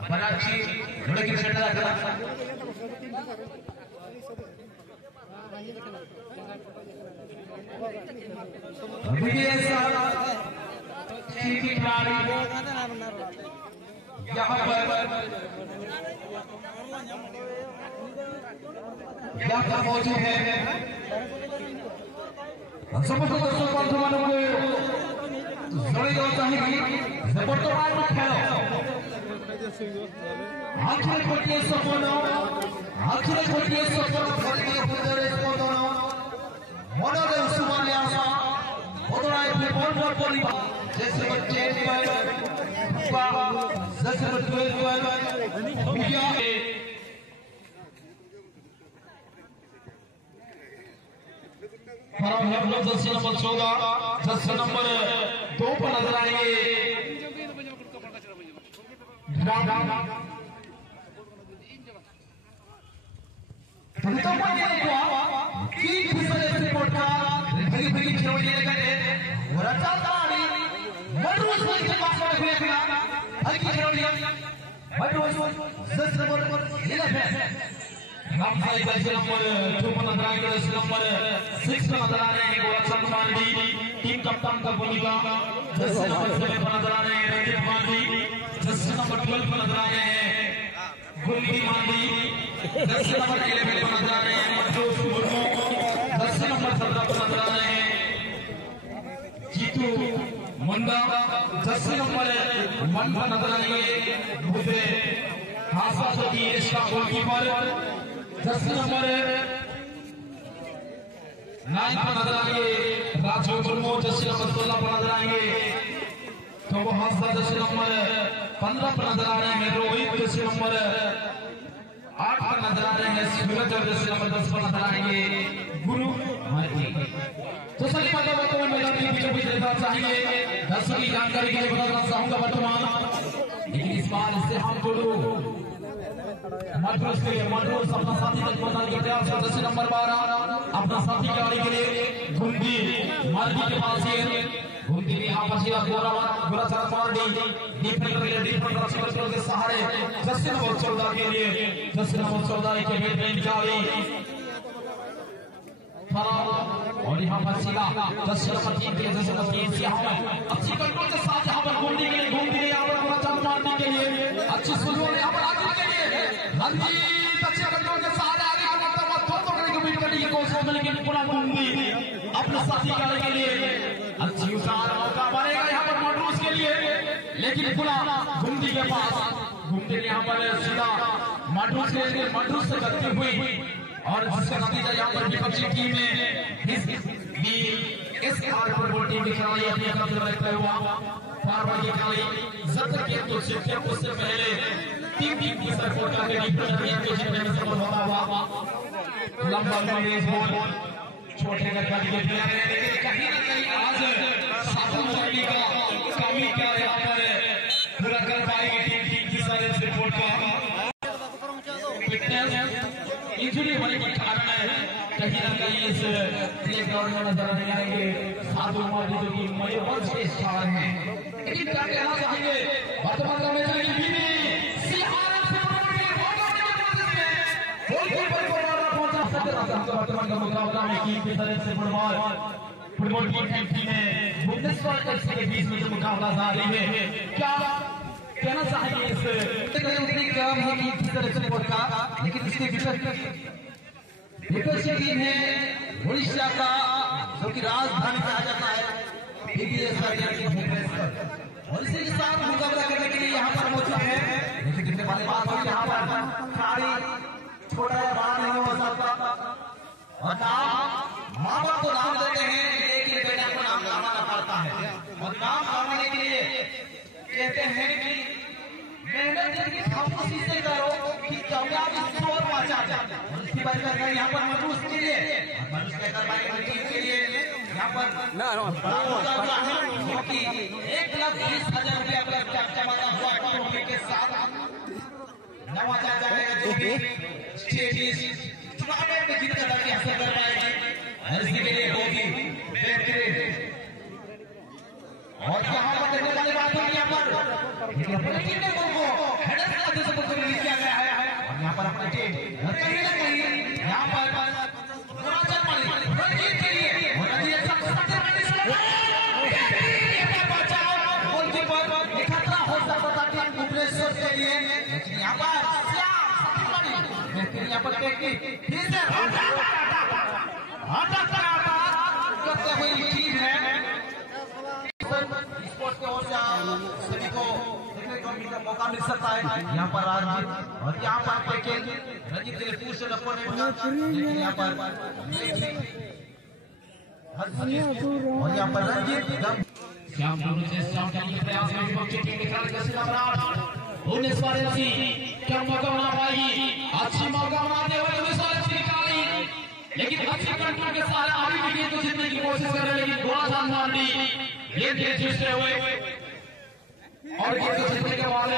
बनाची लड़की सेट रखना अभी ऐसा की खिलाड़ी यहाँ पर मौजूद है समस्त दर्शक बंधु जड़े चाहिए बर्तमान में खेल आखिर गोटे सपन मनरे सुमाने आशा बदलाए जैसे बच्चे हम लोग 10 नंबर 14 10 नंबर 2 पर नजर आएंगे टीम कप्तान का भूमिका 10 नंबर 7 पर नजर आ रहे हैं रंजित मांडी 10 नंबर 12 पर नजर आ रहे हैं गुलगी मांडी 10 नंबर 11 पर नजर आ रहे हैं मनोज मुर्मू 10 नंबर 17 पर नजर आ रहे हैं जीतू मुंडा 10 नंबर 1 पर नजर आएंगे मुझे हासा सकी इसका गोलकीपर 10 नंबर 9 पर नजर आएंगे राजू मुर्मू 10 नंबर 16 पर नजर आएंगे तो वो हासा 10 नंबर 15 पर नजर आ रहे हैं रोहित 10 नंबर 8 पर नजर आ रहे हैं सूरज और 10 नंबर 10 पर नजर आएंगे गुरु तो सभी वर्तमान मैदान के बीचों बीच रहना चाहिए दर्शकों की जानकारी के लिए बताना चाहूंगा वर्तमान लेकिन इस बार इससे हम गुरु मद्रोस अपना साथी तक पहुंचाने के प्रयास कर 10 नंबर 12 अपना साथी खिलाड़ी के लिए घुंडी मार्गी के पास है घुंडी में यहाँ पर शिवा गोरा डिफेंडर के सहारे 10 नंबर 14 के लिए 10 नंबर 14 के बेट में निकाली और यहाँ पर शिवा 10 नंबर 3 के 10 नंबर 3 यहाँ अच्छी कंट्रोल के साथ यहाँ पर घुंडी के लिए यहाँ पर गोरा चांद मारने के लिए अच्छी शुरुआत यहाँ पर आगे के लिए रंजीत अच्छे कंट्रोल के साथ आगे को बीट करने की कोशिश में लेकिन पूरा घुंडी अपने साथी खिलाड़ी के लिए अच्छी उसार मौका मारेगा यहाँ पर मडरूस के लिए लेकिन पूरा घुंडी के पास घुंडी यहाँ पर सीधा मडरूस से गलती हुई और जिसका नतीजा यहाँ पर विपक्षी टीम ने इस पर टीम के खिलाड़ी अपनी तरफ से रखते हुआ फॉरवर्ड के खिलाड़ी जब्त किए तो शिक्षक उससे पहले टीम की सपोर्ट करके रिप्रेजेंटेशन में सफल होता हुआ लंबा बॉल छोटे लड़का के प्लेयर है लेकिन कहीं ना कहीं आज साफल करने का कमी क्या यहाँ पर पूरा कर पाएगी टीम की सारे सपोर्ट का इंजरी होने के कारण कहीं ना कहीं इस प्लेग्राउंड में नजर नहीं आएंगे साधु माजी जो कि मयूरभंज के स्टार हैं लेकिन क्या कहना चाहिए वर्तमान में वर्तमान का मुकाबला में टीम की तरफ से फुटबॉल टीम में भुवनेश्वर एफसी के बीच में जो मुकाबला जारी है क्या कहना चाहिए इस काम है टीम की तरफ से का लेकिन इसके विपक्षी टीम है उड़ीसा का जो कि राजधानी कहा जाता है और इसी के साथ मुकाबला करने के लिए यहाँ पर मौजूद है लेकिन कितने वाले बात है यहाँ पर खिलाड़ी छोटा या बड़ा नहीं हो सकता और नाम माँ बाप को नाम देते हैं लेकिन बेटा को नाम कमाना पड़ता है और नाम कमाने के लिए कहते हैं कि मेहनत जितनी खामोशी से करो कि कामयाबी शोर पहुंचा जाए इसकी बात कर रहे हैं यहाँ पर मनुष्य के लिए के लिए यहाँ पर क्योंकि 1,20,000 रुपया का चमचमाता हुआ ट्रॉफी के साथ नवाजा जाएगा जो भी स्टेट टूर्नामेंट में जीत कर हासिल कर पाएगी और इसके लिए होगी बेहतरीन और यहाँ पर देखने वाली बात है यहाँ पर यहाँ पर यहाँ पर फिर से करते हुए टीम है स्पोर्ट्स की ओर से सभी को देखने को मौका मिल सकता है। यहाँ पर रंजीत और यहाँ पर रंजीत के लिए पूछ लेकिन यहाँ पर और यहाँ पर रंजीत श्याम के प्रयास में क्या मौका बना पाएगी, अच्छी मौका बनाते हुए निकाली, लेकिन अच्छी कंट्रोल के साथ आगे की गेंद को जीतने की कोशिश कर रहे हैं, लेकिन गोला जान मार दी गेंद के जीतते हुए और गेंद को जीतने के बाद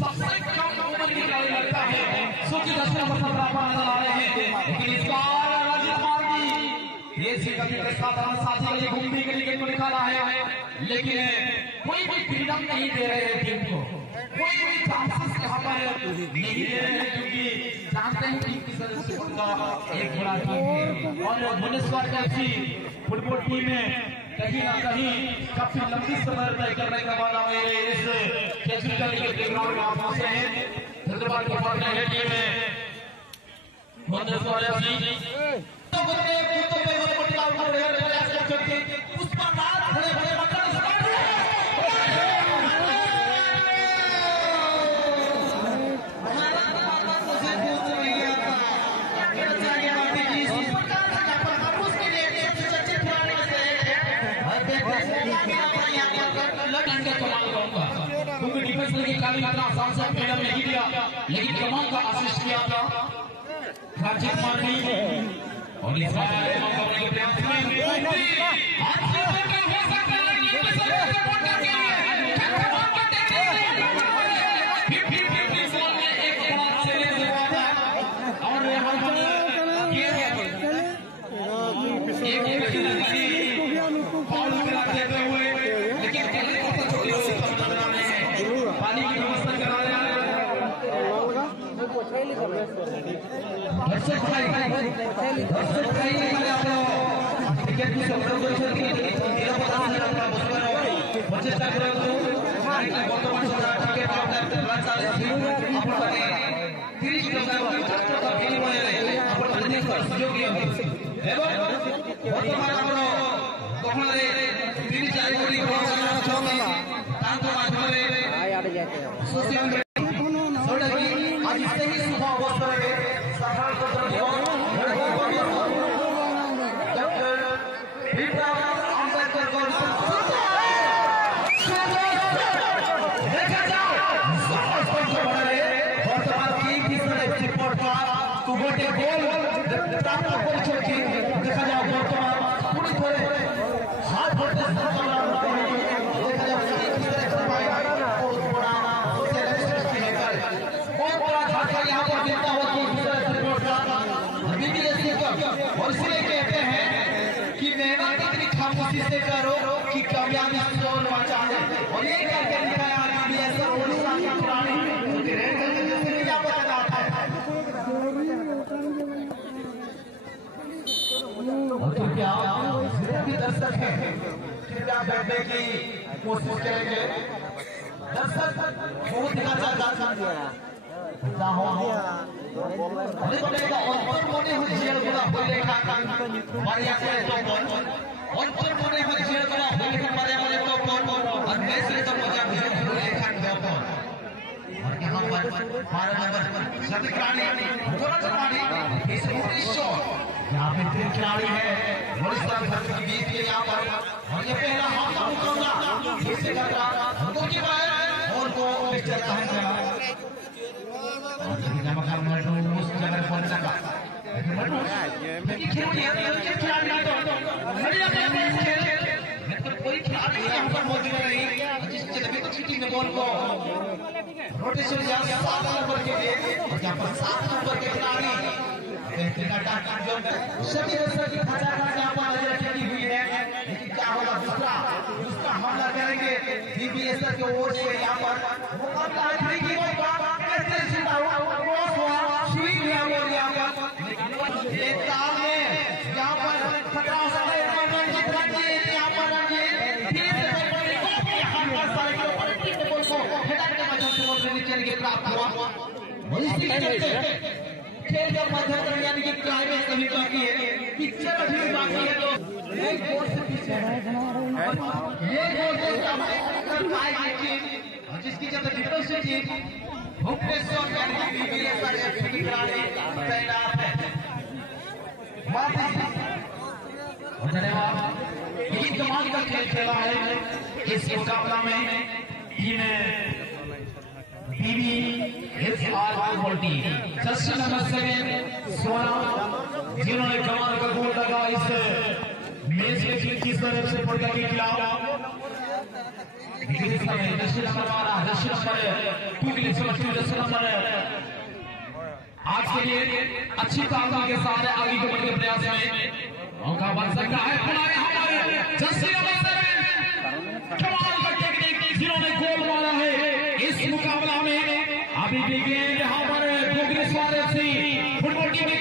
सबसे कम उम्र की गाड़ी लगता है सूची 10 नंबर पर नजर आ रहे हैं, लेकिन इस बार रंजीत मार दी तेजी गति के साथ साथी के लिए घूमने के लिए गेंद को निकाला है, लेकिन कोई भी फ्रीडम नहीं दे रहे हैं टीम को, कोई भी चांसेस यहाँ पर नहीं दे रहे हैं, क्योंकि जानते हैं टीम की सदस्य का एक बड़ा टीम है और भुवनेश्वर FC फुटबॉल टीम में कहीं ना कहीं काफी लंबी समय तय करने का वाला मेरे इस केजरीवाल के प्लेग्राउंड में आप पहुंचे हैं। धन्यवाद के बाद टीम में भुवनेश्वर FC लेकिन कमाल का असिस्ट किया था राजीव मानी और इस बार मौका के प्रयास में पानी की व्यवस्था करा रहे हैं और इसलिए कहते हैं कि मेहनत इतनी खामोशी से करो कि कामयाबी शोर मचा है, और ये करके दिखाया ऐसा ओडिशा की खिलाड़ी क्या बताना है। और कृपया भी दर्शक है, कृपया बैठने की कोशिश करेंगे। दर्शक बहुत ही अच्छा यहाँ पे 3 खिलाड़ी है यहाँ पर, और ये पहला हमला मुकाबला उस जगह पहुंचा कोई खिलाड़ी यहाँ पर मौजूद नहीं जिस जगह तो सिटी में बॉल को रोटेशन 7 नंबर के लिए, यहाँ पर 7 नंबर के खिलाड़ी सभी की यहाँ पर नजर टिकी हुई है, लेकिन क्या होगा दूसरा हमला करेंगे बीबीएसआर की ओर से। यहाँ पर मुकाबला प्राप्त हुआ। इसी के चलते खेल का मध्य यानी कि क्लाइमेक्स अभी बाकी है, पिक्चर अभी बाकी है। तो एक गोल से पीछे ये गोल जिसकी जब डिफरेंशियल टीम भुवनेश्वर यानी कि बीबीएसआर एफसी की खिलाड़ी तैनात है। धन्यवाद। ये कमाल का खेल खेला है इस मुकाबला में टीम बीबीएसआर क्वालिटी जर्सी नंबर 7 सोना जिन्होंने कमाल का गोल लगा इस मैच में किस तरह से पड़कर के खिलाफ आज के लिए अच्छी ताकत के साथ आगे बढ़ने के प्रयास में मौका बन सकता है। हमारे जर्सी नंबर 7 कमाल का टेक्निक जिन्होंने गोल मारा है इस मुकाबला में। अभी भी गेंद यहाँ पर भुवनेश्वर एफसी फुटबॉल टीम की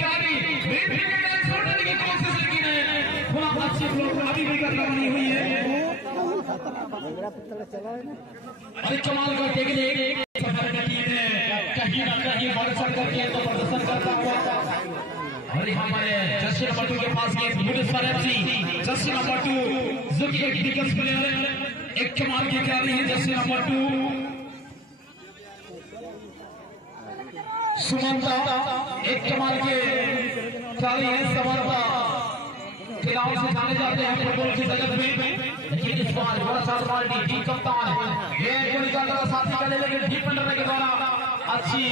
छोड़ने की कोशिश, लेकिन थोड़ा अच्छी फ्लोर अभी भी करनी हुई है। अरे कमाल का टेक्निक कहीं ना कहीं बढ़ चढ़ करके तो प्रदर्शन करता हुआ। और हमारे जर्सी नंबर 2 के पास भुवनेश्वर एफसी जर्सी नंबर 2 जो कि एक दिग्गज प्लेयर एक कमाल की खिलाड़ी है। जर्सी नंबर 2 सुमंता एक कमाल के खिलाड़ी है। समंता के नाम से जाने जाते हैं फुटबॉल की जगत में, लेकिन इस बार बड़ा साथ टीम कप्तान ये गोली का साथी का लेकिन डीप अंडर के द्वारा अच्छी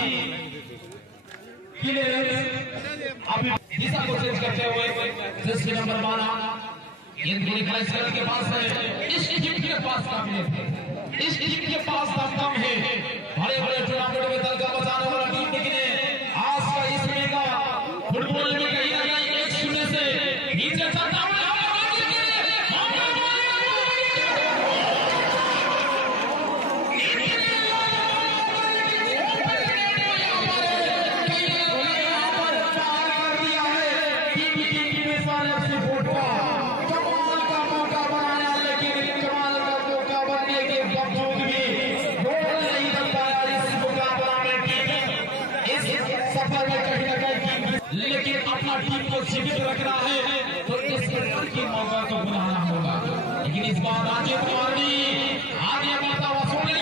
अभी दिशा को चेंज करते हुए जर्सी नंबर 12 के पास है। इस टीम के पास काबिलियत है, इस टीम के पास दम है। बड़े बड़े टूर्नामेंट में दल का बचाने वाला टीम, लेकिन आज का इस मेगा फुटबॉल में कहीं ना कहीं 1-0 से नीचे चलता हुआ लेकिन अपना टीम को जीवित रखना है तो इस प्रकार की मौका को बुलाना होगा। लेकिन इस बार राजीव कुमार ने आगे बढ़ता हुआ सोने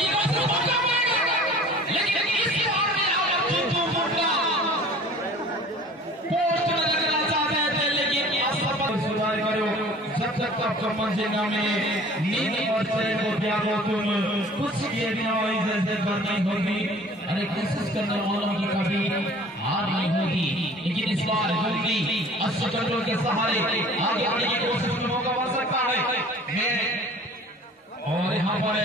लेकिन इस बार पोस्ट लगना चाहते थे, लेकिन असफल सुधार करो। जब तक आपको मंजिला में नींद और चैन को त्यागो तुम कुछ किए बिना जैसे नहीं होगी। अरे कोशिश करने वालों की कभी हार नहीं होगी, लेकिन इस बार होगी 80 कंट्रोल के सहारे आगे आने की कोशिश में मौका बन सकता है। और यहाँ पर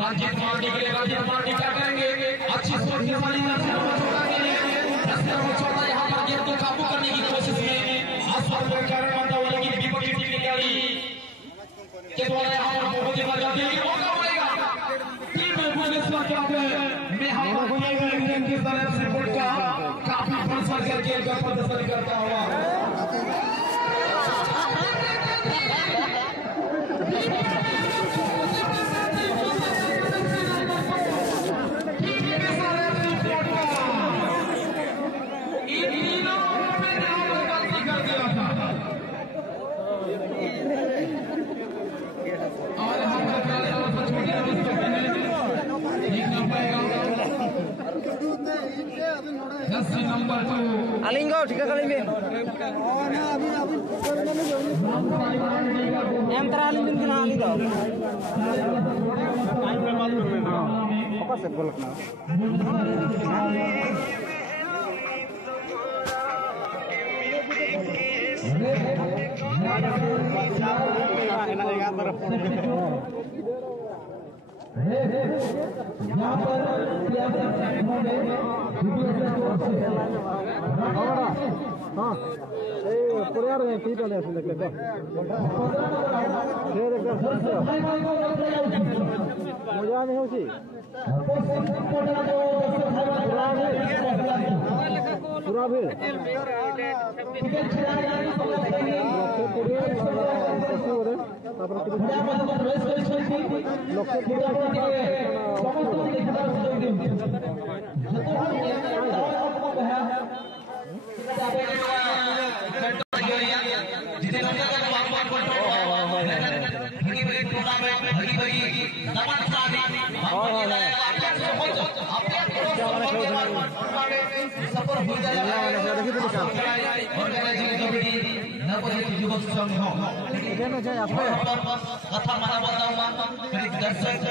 रंजीत मार्डी के लिए रंजीत मार्डी क्या करेंगे, अच्छी सोच के साथ यहाँ पर गेंद को काबू करने की कोशिश में आसपास में कारण बनता हुआ, लेकिन विपक्ष की तैयारी के द्वारा यहाँ पर बहुत ही मजा देगी। मौका मिलेगा टीम में भुवनेश्वर के काफी फंसा करके प्रदर्शन करता हुआ Aling kau tiga kali min. Yang terakhir min kena aling kau. Apa sebel kena? Enak jangan terpon. यहाँ पर हाँ परिवार में ठीक है ऐसे लगता है मजा नहीं होती पूरा भी लक्ष्य भगी भगी नमन सारी सफर हो जाएगा युवक संघ कथा माना बताऊंगा दर्शक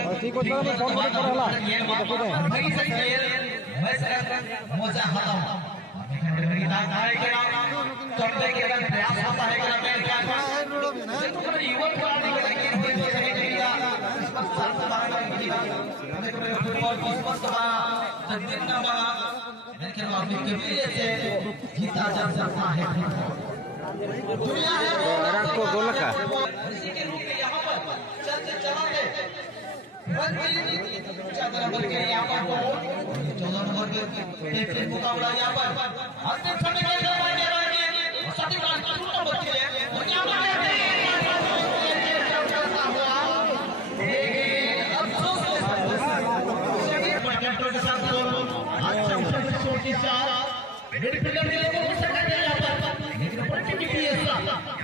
मजा हटाऊं करने के प्रयास होता है युवक फुटबॉल जीता जा सकता है दुनिया है को गोल का इसी के रूप में यहाँ पर चलते चलाते 14 नंबर के यहाँ पर 14 नंबर के मुकाबला यहाँ पर अंतिम समय के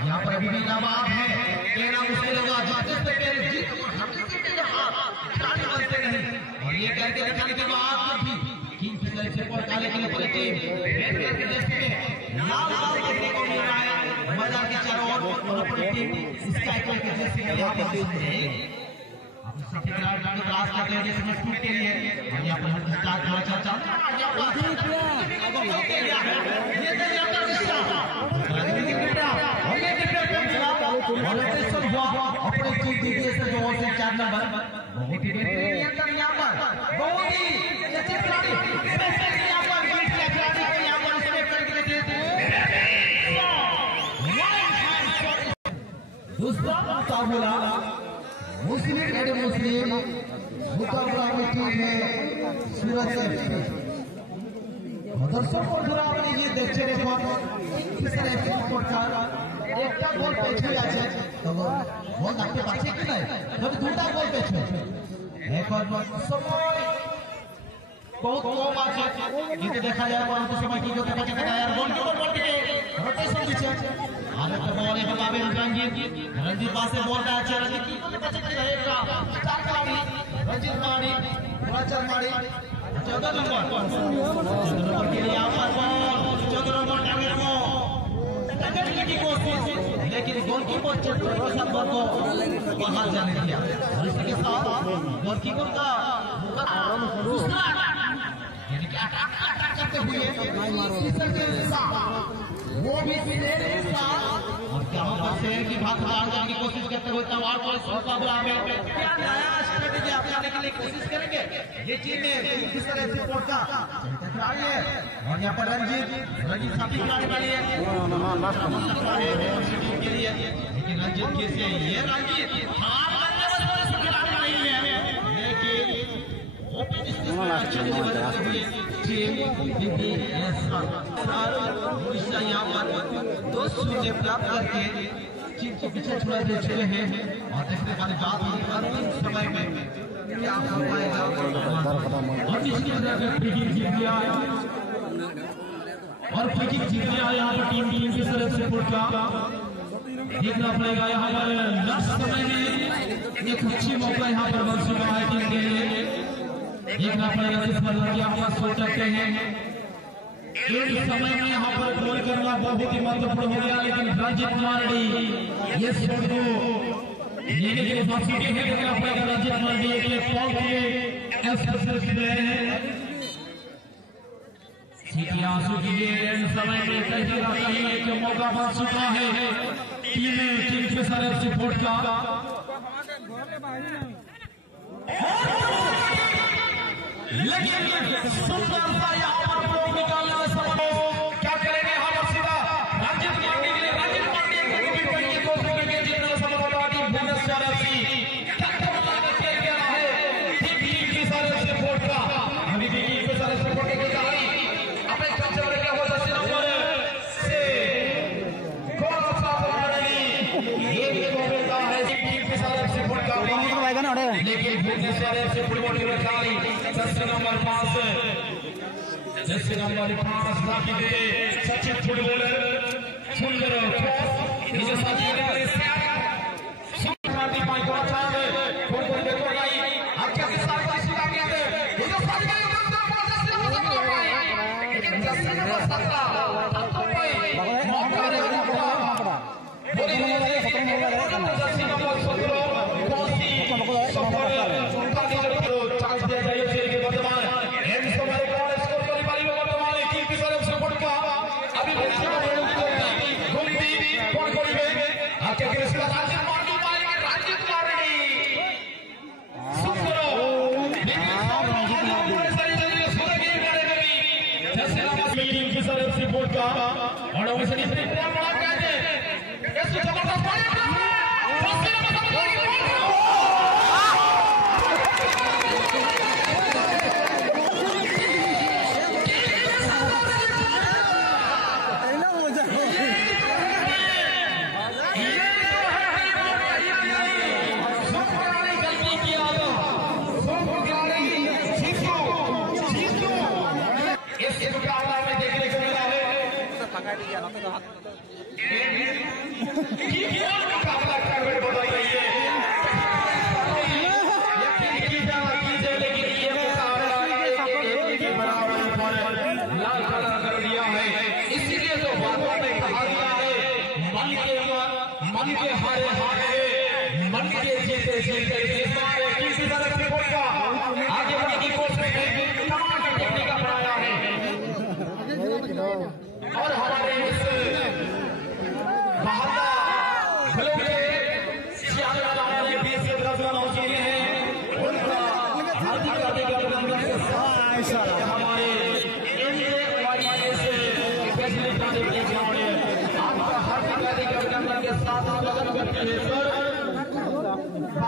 यहाँ पर अभी भी नाबाद है कहना मुश्किल होगा बनते नहीं और ये करके दिखाने के बाद भी काले किले पूरी टीम लाल देखने को मिल रहा है मैदान के चारों ओर पूरी टीम स्काई कलर के जर्सी में यहाँ पर क्लास करते हैं जिसमें शूट के लिए यहाँ पर अपने जो 4 नंबर बहुत ही दूसरा मुकाबला मुस्लिम मुकाबला की टीम है सूरत दर्शक को ধরাবনি যে দেখছে এখন কিসের একটু করছার একটা গোল পেছে আছে তো গোল লাগতে পারছে কি না যদি দুটো গোল পেছে এখন সময় बहुत कम আছে কিন্তু দেখা যায় পরবর্তী সময় কি করতে পারছে না আর গোলকিপার বল থেকে রোটেশন দিচ্ছে আর একটা বল এভাবে পাবে রঞ্জিত পাশে বলটা আছে রঞ্জিত কি করতে পারছে না একটা স্টার্ট মারি রঞ্জিত মারি পুরাচার মারি 14 नंबर के लिए यहाँ पर 14 नंबर टांगे की कोशिश लेकिन गोलकीपर के साथ बॉल को बाहर जाने दिया और इसके साथ गोलकीपर का दूसरा यानी कि अटैक करते हुए वो भी शेर के साथ और यहाँ पर शेर की भाग बाहर जाने की कोशिश करते हुए तवार को इस मुकाबला में क्या नया स्ट्रेटेजी अपनाने के लिए कोशिश करेंगे ये टीम में किस तरह से पहुंचा टकराई है और यहाँ पर रंजीत साथी खिलाड़ी वाली है के लिए लेकिन रंजीत कैसे ये रंजीत हार करने वाले खिलाड़ी नहीं है लेकिन यहाँ पर 2 शून्य प्राप्त करके चीन को पीछे छुड़ा दे चुके हैं और देखने वाली बात समय में क्या हो पाएगा और इसकी वजह से फ्रीकिक जीत गया और फ्रीकिक जीत गया यहाँ पर टीम की तरफ से का देखना पड़ेगा यहाँ पर लास्ट समय में एक अच्छी मौका यहाँ पर बन चुका है टीम के लिए देखना पड़ेगा जिस पर यहाँ पर सोच सकते हैं एक समय में यहाँ पर गोल करना बहुत ही महत्वपूर्ण हो गया लेकिन रंजीत मारडी ये शॉट को लेने के बाद देखना पड़ेगा रंजीत मारडी के फॉल किए एक्सप्रेस प्लेयर हैं सीटी आंसू के लिए समय में कहीं ना कहीं एक मौका बन चुका है टीम के सारे सपोर्ट का लेकिन सुंदर सा यहाँ पर ब्लॉक निकालने में सफल क्या करेंगे यहाँ पर सीधा रंजीत मांडी के लिए रंजीत मांडी को भी करेंगे 2 विकेट जीतने में सफल होगा टीम भुवनेश्वर एफसी क्या है टीम की सारे सपोर्ट का अभी भी टीम के सारे सपोर्ट की कहानी अपने सबसे बड़े क्या होता है नंबर से कौन सा खिलाड़ी ये भी बोलता है टीम के सारे सपोर्ट का लेकिन भुवनेश्वर एफसी फुटबॉल की खिलाड़ी जर्सी नंबर 5 बाकी दे सचिन फुटबॉलर सुंदर क्रॉस निज साथी मारती पाई को अच्छा है कौन कौन देखो नहीं आके के साथ सीधा किया है ये जो साथ में बंदा पचास से मत कर पाए लेकिन जैसे ना सकता तो भाई मौका दे बोली नहीं जैसे ना बहुत सोचो कोसी सफर उनका जो चांस दिया जाए उसे के वर्तमान एंड हमारे कौन स्कोर करी पारी वर्तमान की पिछले सपोर्ट का अभी बच्चे गोली दी कौन करिवे आके के इसका राज्य मारनी मारेंगे राज्य मारनी सुंदर जैसे ना मीटिंग की तरफ से बोर्ड का और वैसे नहीं प्रोग्राम बड़ा कहते ऐसे जबरदस्त पानी मन के हारे हारे मन के जीते जीते इस बार किसी तरह से बोलेगा आगे बढ़ने की कोशिश में तमाम टेक्निक का बनाया है और हमारे इस बहादुर खिलौने सियाल हमारे बीच से रजवान हो चुके हैं उनका हार्दिक अभिनंदन के साथ हमारे NJYS प्रेसिडेंट के जिन्होंने आपका हार्दिक अभिनंदन के साथ लगन करते हैं सर